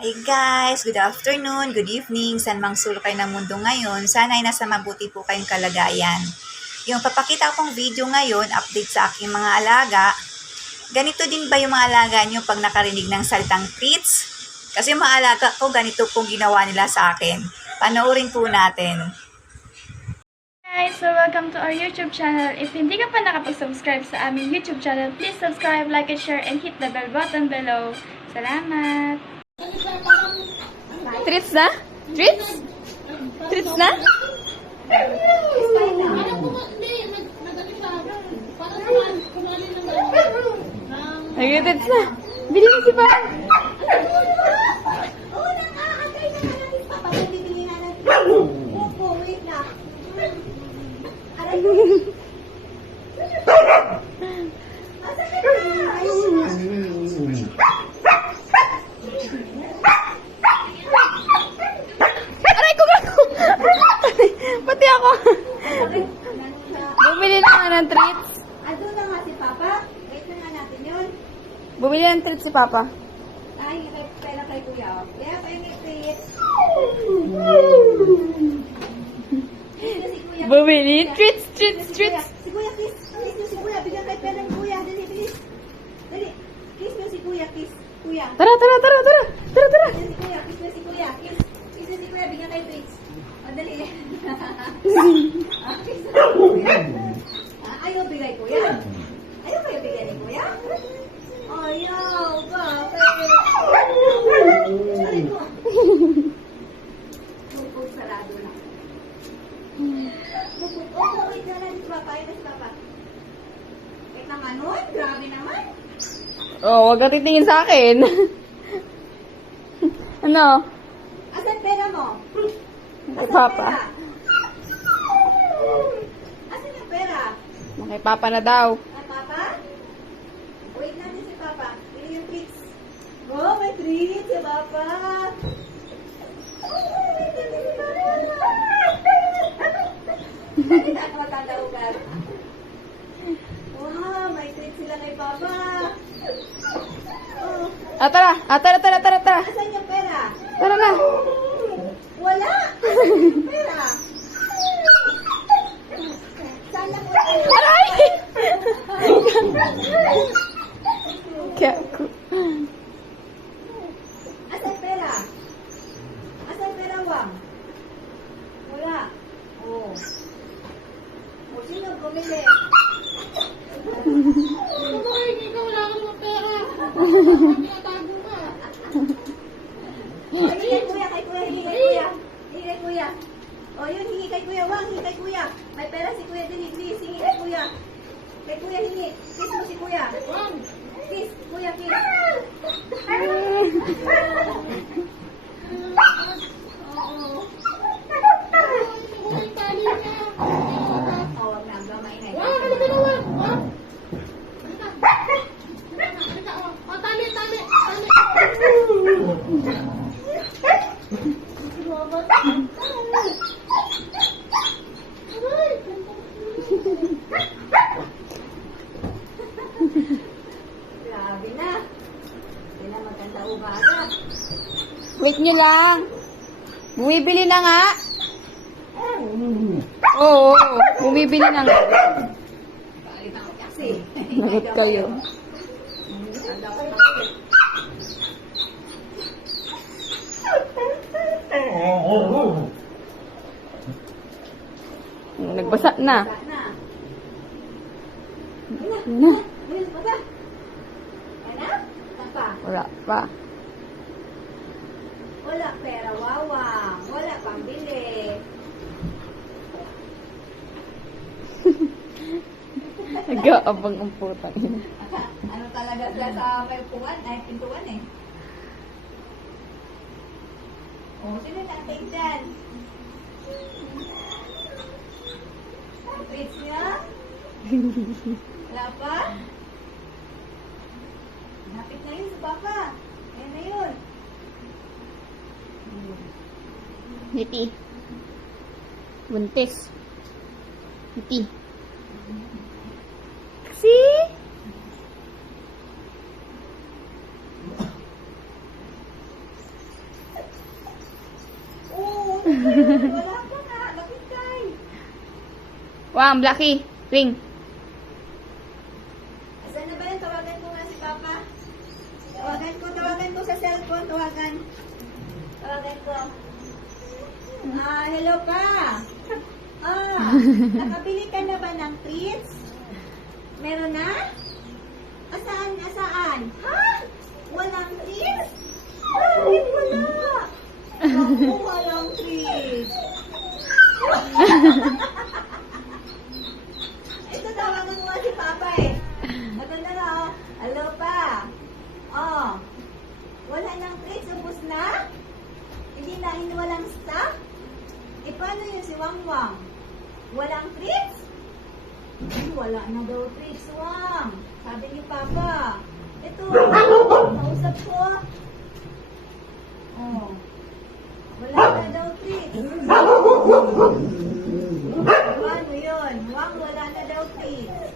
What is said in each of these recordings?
Hi guys! Good afternoon, good evening, saan mang sulok kayo ng mundo ngayon. Sana ay nasa mabuti po kayong kalagayan. Yung papakita kong video ngayon, update sa aking mga alaga. Ganito din ba yung mga alaga nyo pag nakarinig ng salitang treats? Kasi mga alaga ko, ganito pong ginawa nila sa akin. Panoorin po natin. guys! So, welcome to our YouTube channel. If hindi ka pa nakapag-subscribe sa aming YouTube channel, please subscribe, like, and share, and hit the bell button below. Salamat! Treats na? Treats? Treats na? Ayun, treats na. Bili mo si Pa. Aray ako. Bumili na nga ng treats. Ando na nga si Papa. Wait na nga natin yun. Bumili ng treats si Papa. Ay, kay pera kay Kuya. oh. Kaya yung treats. Bumili treats, treats, treats. Si Kuya, kiss. Kiss mo si Kuya. Bigyan kay pera ni Kuya. Dali, bilis. Dali. Kiss mo si Kuya. Kiss. Kuya. Tara, tara, tara, tara. Tara, tara. Kiss si Kuya. Kiss mo si Kuya. Kiss. Kiss mo si Kuya. Bigyan kay treats. O, dali. Kiss mo si Kuya. Ah, Ayaw bigay Kuya. Ayaw kayo bigyan ni Kuya? Ayaw. Bakit? Aray ko. Lupog sarado na. Lupog. Oh, wait na lang si Papa. Ayun na si Papa. Wait naman nun. Grabe naman. Oh, wag ka titingin sa akin. ano? Kay Papa. Asan yung pera? Kay Papa na daw. Ah, Papa? Wait natin si Papa. Ini yung treats. Oh, may treats si Papa. Wow, may treats sila kay Papa. Oh, Ah, tara. Ah, tara, tara, tara, tara. asan yung pera? Tara na. Wala! Asan yung pera? Sana po Aray! Kaya ko. Asan pera? Asan pera, Wang? Wala. Oh. O, sino bumili? Ay, hingi kay kuya, kay kuya, hingi kay kuya. Hingi kay kuya. O, yun, hingi kay kuya, Wang, hingi kay kuya. May pera si kuya din, please, hingi kay kuya. Kay kuya, hingi. Kiss mo si kuya. Wang. Kiss, kuya, kiss. Oo. Oh, wag na, hanggang maingay. Grabe na. Hindi na maganda umaga. Wait nyo lang. Bumibili na nga. Oo, bumibili na nga. Nagot kayo. Nagbasa. Na. Ayun, baba. Ano? Papa, Wala pa. wala pera, wawang. Wala pang bili. Nag-aabang ang putang ina. ano talaga sila sa may upuan? Ay, pintuan eh. Oh, sino natin dyan? Treats niya? Wala pa? Lapit na yun sa baka. Ayan na yun. Ngiti. Buntis. Ngiti. See? Wala ka na. Lapit kay. Wang, Blackie. Ring. Ko. Ah, hello pa. Ah, nakabili ka na ba ng treats? Meron na? Asaan? Asaan? Ha? Walang treats? Bakit wala? Naku, walang treats. Ito tawagan mo nga si Papa eh. Ito na nga oh. Hello pa. Oh. Wala nang treats. Ubus na? Hindi na, hindi walang stock? Eh, paano yun si Wang Wang? Walang treats? Ay, wala na daw treats, Wang. Sabi ni Papa. Ito, nausap ko. Oh. Wala na daw treats. Paano yun? Wang, wala na daw treats.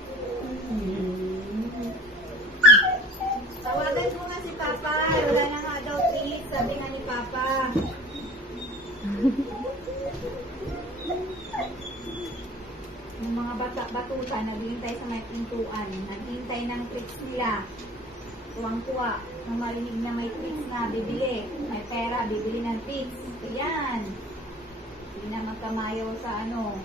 Tawagan mo nga si Papa. Wala na nga daw treats. Sabi nga ni Papa. Yung mga bata batuta naghihintay sa may pintuan. Naghihintay ng treats nila. Tuwang-tuwa. Nung marinig na may treats na bibili. May pera, bibili ng treats. Ayan. Hindi na magkamayaw sa ano.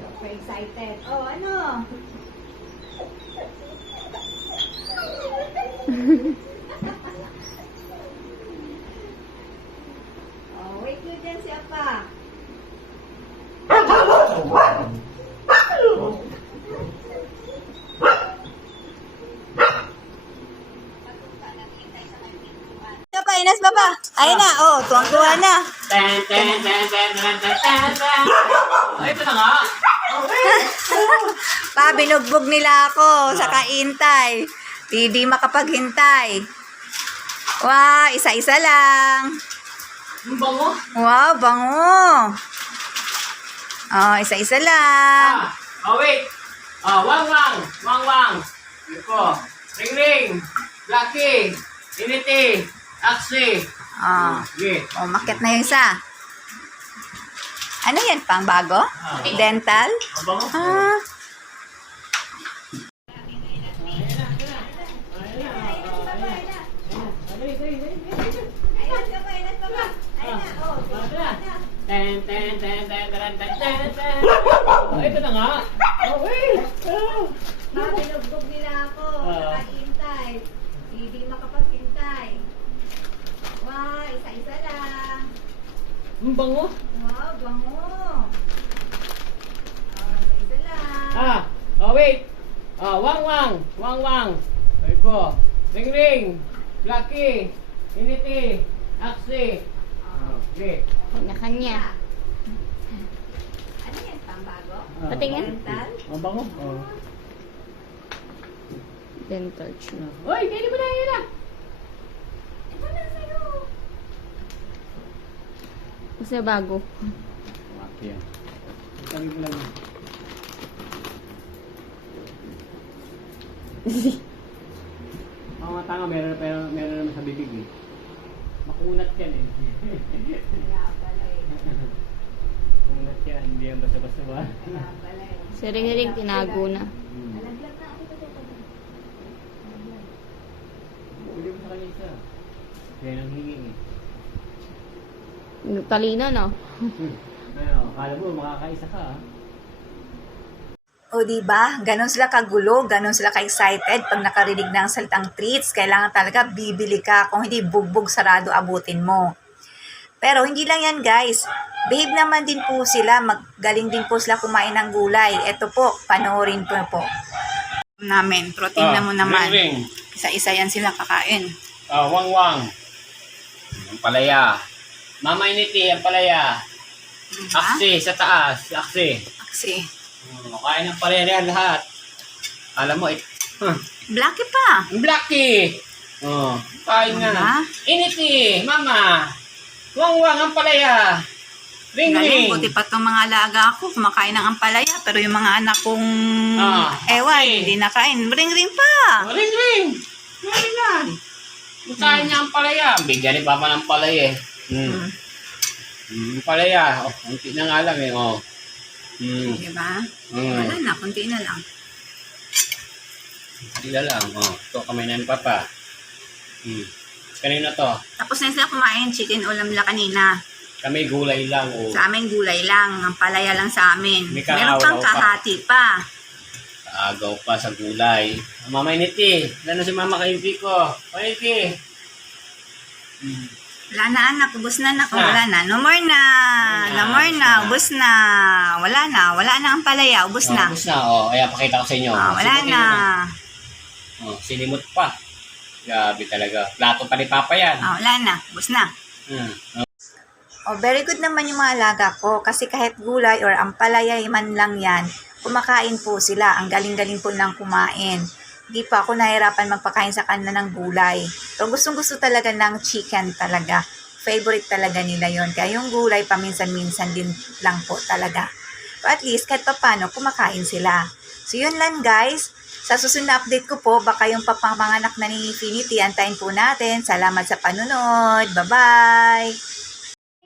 Super excited. Oh, ano? oh, wait nyo dyan si Apa. Pa, Ines ba ba? Ayun na, oh, tuwang-tuwa na. Oh, ito na nga. Pa, binugbog nila ako sa kaintay. Hindi makapaghintay. Wow, isa-isa lang. Ang bango. Wow, bango. Oh, isa-isa lang. Ah, oh, wait. Ah, wang, wang. Wang, wang. Ito. Ring, ring. Blacky. Initi. Aksi. Oh, Okay. oh makit na yung isa. Ano yan, pang bago? Dental? Ah, na, oh. Ten, ten, ten, ten, ten, ten, ten, ten. Oh, ito na nga. Oh, wait. Oh. Ma, binugbog nila ako. Ah. Nakahintay. Hindi makapaghintay. Wow, isa-isa lang. Ang bango. Wow, bango. Oh, isa-isa lang. Ah, oh wait. Ah, wang wang, wang wang. Ay ko. Ring ring. Blacky. Initi. Aksi. Okay. Kanya-kanya. Ano yan, pambago? Ah, Patingin. Dental? Ang bango. Oh. Dental chew. Hoy, kaya mo na yun ah. Ito na sa'yo. Kasi bago. Okay yan. Sabi mo lang. Mga mga tanga, meron, pero meron naman sa bibig eh. Makunat yan eh. Kaya pala eh. Makunat yan, hindi yan basta-basta ba? Kaya pala eh. Si Ring-Ring tinago na. Hmm. Nalaglag na ako. Nalaglag. Pwede mo sa kanya isa. Kaya nang hingin eh. Talino, no? Ano, akala mo makakaisa ka ah. o di ba? Ganon sila kagulo, ganon sila ka-excited pag nakarinig ng salitang treats. Kailangan talaga bibili ka. Kung hindi, bugbog sarado abutin mo. Pero hindi lang yan guys. Behave naman din po sila. Magaling din po sila kumain ng gulay. Ito po, panoorin po po. Namin. Mo naman. Ah, Ring, ring. Isa-isa yan sila kakain. Ah, wang wang. Ang palaya. Mama initi, ang palaya. Diba? Aksi, sa taas. Aksi. Kasi, Hmm, kain ng palaya lahat. Alam mo, it, huh, Blacky pa. Blacky. Oh, kain Diba? na. Initi, mama. Wang wang, ang palaya. Ring Galing, ring. buti pa itong mga alaga ko, kumakain ng ampalaya, pero yung mga anak kong Ah, ewan, okay. hindi nakain. Ring-ring pa. Oh, ring ring. Meron yan. Kain niya ang palaya. Bigyan ni Papa ng palaya eh. Hmm. Hmm. Mm, palaya. Oh, unti na nga lang eh. Oh. Mm. Di ba? Mm. Wala na, kunti na lang. Hindi na lang. Oh. Ito, kamay na ni Papa. Mm. Kanina to. Tapos na sila kumain, chicken ulam nila kanina. Kami gulay lang. Oh. Sa amin gulay lang, ang palaya lang sa amin. May Meron pang kaawa-awa pa. kahati pa. Agaw pa sa gulay. Mama Initi. Lalo si Mama Kayuti ko. Kayuti. Mm. Wala na anak, ubos na anak, Ah. wala na. No more na, no na, more ubos na, na. ubos na. Wala na, wala na ang palaya, ubos Oh, na. Ubus na. Oh, ayan, pakita ko sa inyo. Ah, wala Simutin na. mo. Oh, sinimot pa. Grabe talaga. Plato pa ni Papa yan. Ah, wala na, ubos na. Hmm. Oh, very good naman yung mga alaga ko kasi kahit gulay or ampalaya man lang yan, kumakain po sila. Ang galing-galing po lang kumain. Hindi pa ako nahirapan magpakain sa kanila ng gulay. So, gustong-gusto talaga ng chicken talaga. Favorite talaga nila yon Kaya yung gulay, paminsan-minsan din lang po talaga. But at least, kahit pa paano, kumakain sila. So, yun lang guys. Sa susunod na update ko po, baka yung papamanganak na ni Infinity, antayin po natin. Salamat sa panunod. Bye-bye!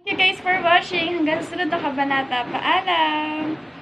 Thank you guys for watching. Hanggang sunod na kabanata. Paalam!